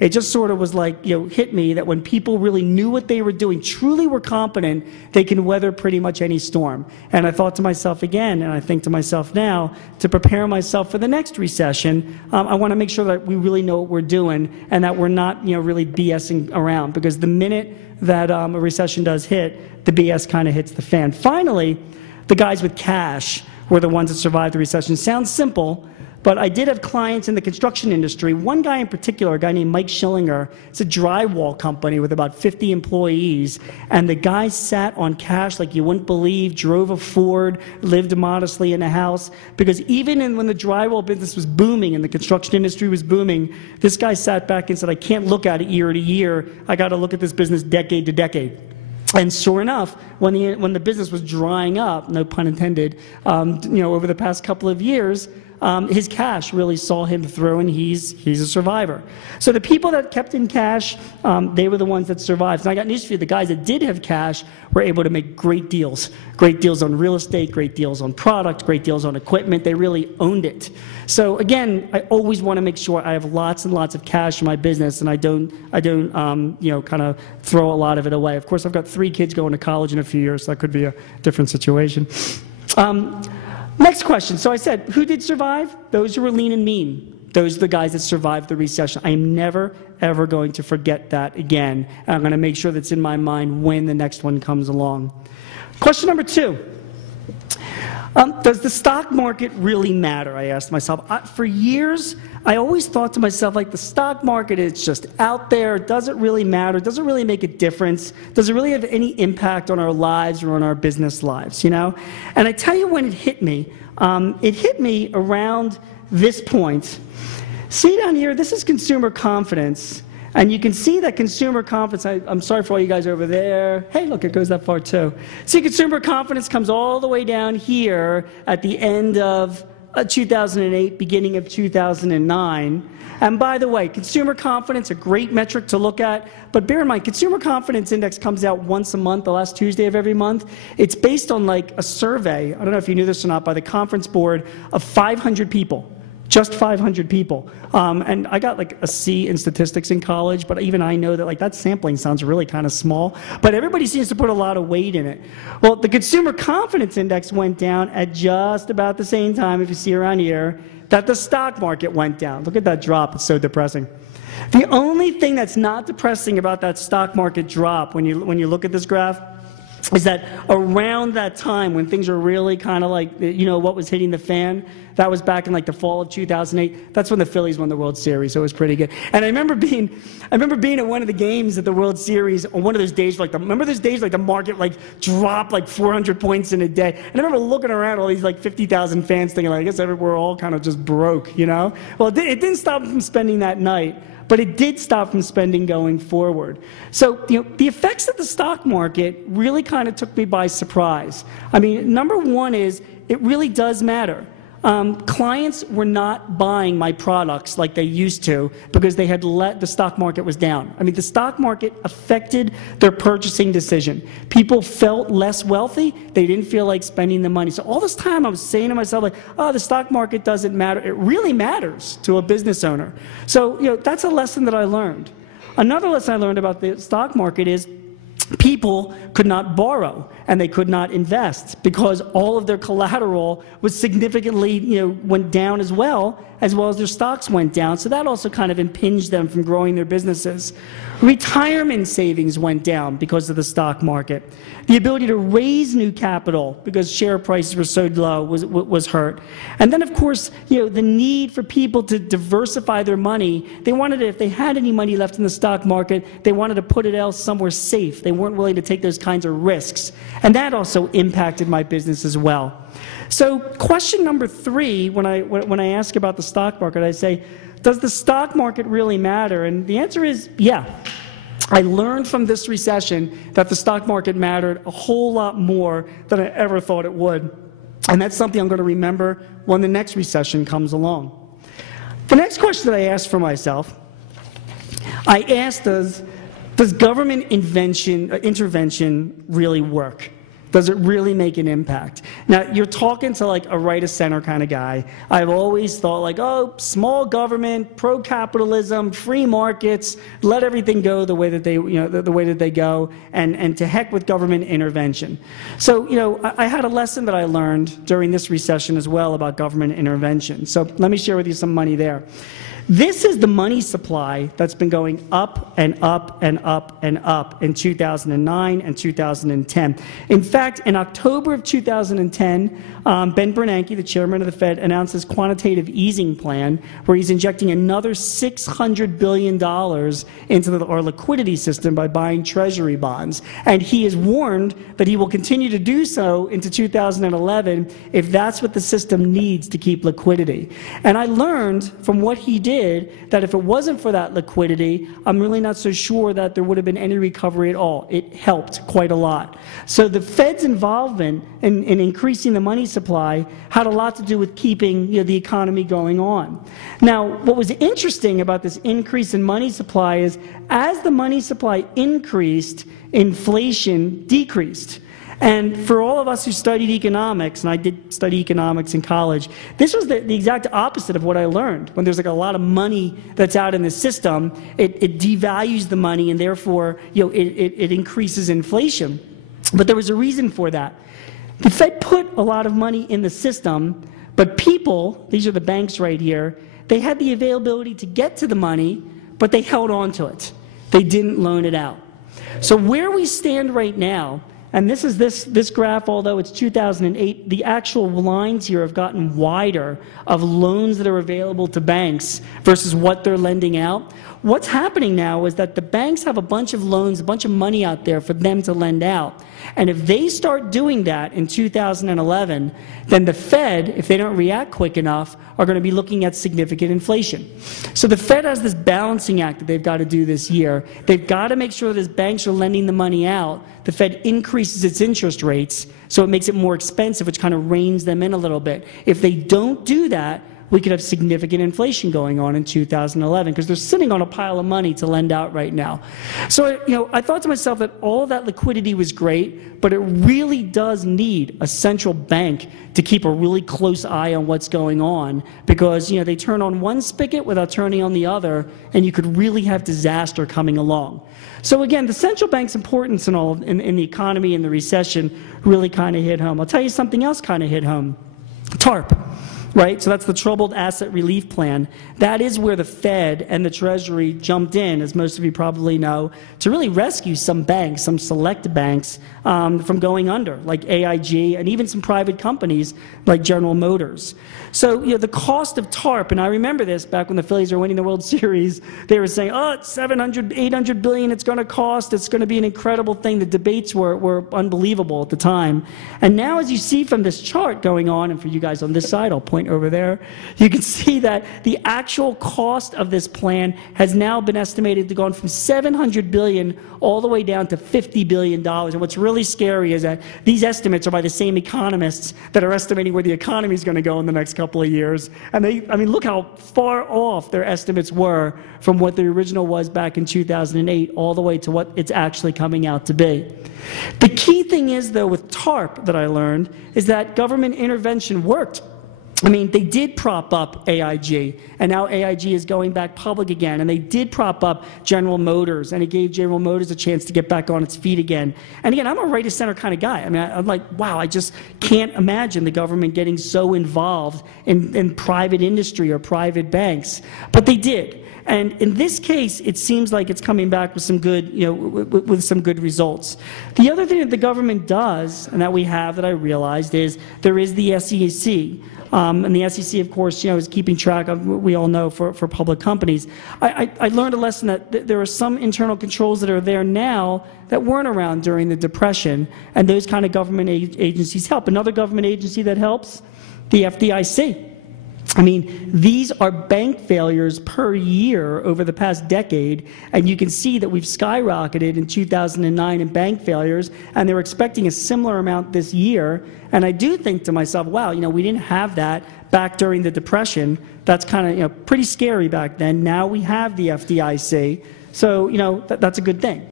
It just sort of was like, hit me that when people really knew what they were doing, truly were competent, they can weather pretty much any storm. And I thought to myself again, and I think to myself now, to prepare myself for the next recession, I want to make sure that we really know what we're doing and that we're not, really BSing around. Because the minute that a recession does hit, the BS kind of hits the fan. Finally, the guys with cash were the ones that survived the recession. Sounds simple, but I did have clients in the construction industry. One guy in particular, a guy named Mike Schillinger, it's a drywall company with about 50 employees, and the guy sat on cash like you wouldn't believe, drove a Ford, lived modestly in a house, because even when the drywall business was booming and the construction industry was booming, this guy sat back and said, I can't look at it year to year, I got to look at this business decade to decade. And sure enough, when the business was drying up, no pun intended, over the past couple of years, his cash really saw him through, and he's a survivor. So the people that kept in cash, they were the ones that survived. And I got news for you, the guys that did have cash were able to make great deals on real estate, great deals on product, great deals on equipment. They really owned it. So again, I always want to make sure I have lots and lots of cash in my business, and I don't kind of throw a lot of it away. Of course, I've got 3 kids going to college in a few years, so that could be a different situation. Next question. So I said, who did survive? Those who were lean and mean. Those are the guys that survived the recession. I am never, ever going to forget that again. And I'm going to make sure that's in my mind when the next one comes along. Question number 2. Does the stock market really matter? I asked myself. For years, I always thought to myself, like, the stock market is just out there. Does it really matter? Does it really make a difference? Does it really have any impact on our lives or on our business lives, And I tell you when it hit me. It hit me around this point. See down here, this is consumer confidence. And you can see that consumer confidence, I'm sorry for all you guys over there. Hey, look, it goes that far too. See, consumer confidence comes all the way down here at the end of 2008, beginning of 2009. And by the way, consumer confidence, a great metric to look at, but bear in mind, consumer confidence index comes out once a month, the last Tuesday of every month. It's based on like a survey, I don't know if you knew this or not, by the Conference Board of 500 people. Just 500 people. And I got like a C in statistics in college, but even I know that like that sampling sounds really kind of small, but everybody seems to put a lot of weight in it. Well, the consumer confidence index went down at just about the same time, if you see around here, that the stock market went down. Look at that drop, it's so depressing. The only thing that's not depressing about that stock market drop when you look at this graph is that around that time when things were really kind of like, what was hitting the fan, that was back in like the fall of 2008. That's when the Phillies won the World Series, so it was pretty good. And I remember being at one of the games at the World Series on one of those days, remember those days like the market like dropped like 400 points in a day. And I remember looking around all these like 50,000 fans thinking like, I guess we're all kind of just broke, Well, it didn't stop them from spending that night. But it did stop from spending going forward. So, the effects of the stock market really kind of took me by surprise. I mean, number one is it really does matter. Clients were not buying my products like they used to because they had the stock market was down. I mean, the stock market affected their purchasing decision. People felt less wealthy. They didn't feel like spending the money. So all this time I was saying to myself, like, oh, the stock market doesn't matter. It really matters to a business owner. So, that's a lesson that I learned. Another lesson I learned about the stock market is people could not borrow and they could not invest because all of their collateral was significantly, went down as well as their stocks went down. So that also kind of impinged them from growing their businesses. Retirement savings went down because of the stock market. The ability to raise new capital because share prices were so low was hurt. And then, of course, the need for people to diversify their money. They wanted to, if they had any money left in the stock market, they wanted to put it else somewhere safe. They weren't willing to take those kinds of risks. And that also impacted my business as well. So question number 3, when I ask about the stock market, I say, does the stock market really matter? And the answer is, yeah. I learned from this recession that the stock market mattered a whole lot more than I ever thought it would. And that's something I'm going to remember when the next recession comes along. The next question that I asked for myself, I asked, does government intervention really work? Does it really make an impact? Now, you're talking to like a right-of-center kind of guy. I've always thought like, oh, small government, pro-capitalism, free markets, let everything go the way that they, the way that they go, and to heck with government intervention. So, I had a lesson that I learned during this recession as well about government intervention. So let me share with you some money there. This is the money supply that's been going up and up and up and up in 2009 and 2010. In fact, in October of 2010, Ben Bernanke, the chairman of the Fed, announced his quantitative easing plan, where he's injecting another $600 billion into our liquidity system by buying treasury bonds. And he has warned that he will continue to do so into 2011 if that's what the system needs to keep liquidity. And I learned from what he did that if it wasn't for that liquidity, I'm really not so sure that there would have been any recovery at all. It helped quite a lot. So the Fed's involvement in increasing the money supply had a lot to do with keeping the economy going on. Now, what was interesting about this increase in money supply is as the money supply increased, inflation decreased. And for all of us who studied economics, and I did study economics in college, this was the exact opposite of what I learned. When there's like a lot of money that's out in the system, it devalues the money, and therefore it increases inflation. But there was a reason for that. The Fed put a lot of money in the system, but people, these are the banks right here, they had the availability to get to the money, but they held on to it. They didn't loan it out. So where we stand right now, and this is this graph, although it's 2008, the actual lines here have gotten wider of loans that are available to banks versus what they're lending out. What's happening now is that the banks have a bunch of loans, a bunch of money out there for them to lend out. And if they start doing that in 2011, then the Fed, if they don't react quick enough, are going to be looking at significant inflation. So the Fed has this balancing act that they've got to do this year. They've got to make sure that as banks are lending the money out, the Fed increases its interest rates, so it makes it more expensive, which kind of reins them in a little bit. If they don't do that, we could have significant inflation going on in 2011 because they're sitting on a pile of money to lend out right now. So, I thought to myself that all of that liquidity was great, but it really does need a central bank to keep a really close eye on what's going on because, they turn on one spigot without turning on the other, and you could really have disaster coming along. So again, the central bank's importance in the economy and the recession really kind of hit home. I'll tell you something else kind of hit home. TARP. Right? So that's the Troubled Asset Relief Plan. That is where the Fed and the Treasury jumped in, as most of you probably know, to really rescue some banks, some select banks, from going under, like AIG, and even some private companies like General Motors. So, the cost of TARP, and I remember this back when the Phillies were winning the World Series, they were saying, oh, it's $700, $800 billion it's going to cost, it's going to be an incredible thing. The debates were unbelievable at the time. And now, as you see from this chart going on, and for you guys on this side, I'll point over there, you can see that the actual cost of this plan has now been estimated to go from $700 billion all the way down to $50 billion. And what's really scary is that these estimates are by the same economists that are estimating where the economy is going to go in the next couple of years. And look how far off their estimates were from what the original was back in 2008 all the way to what it's actually coming out to be. The key thing is, though, with TARP that I learned is that government intervention worked. They did prop up AIG, and now AIG is going back public again, and they did prop up General Motors, and it gave General Motors a chance to get back on its feet again. And again, I'm a right-of-center kind of guy. I'm like, wow, I just can't imagine the government getting so involved in private industry or private banks, but they did. And in this case, it seems like it's coming back with some good, with some good results. The other thing that the government does, and that we have that I realized, is there is the SEC. And the SEC, of course, is keeping track of what we all know for public companies. I learned a lesson that there are some internal controls that are there now that weren't around during the Depression, and those kind of government agencies help. Another government agency that helps, the FDIC. These are bank failures per year over the past decade, and you can see that we've skyrocketed in 2009 in bank failures, and they're expecting a similar amount this year. And I do think to myself, wow, we didn't have that back during the Depression. That's kind of, pretty scary back then. Now we have the FDIC, so, that's a good thing.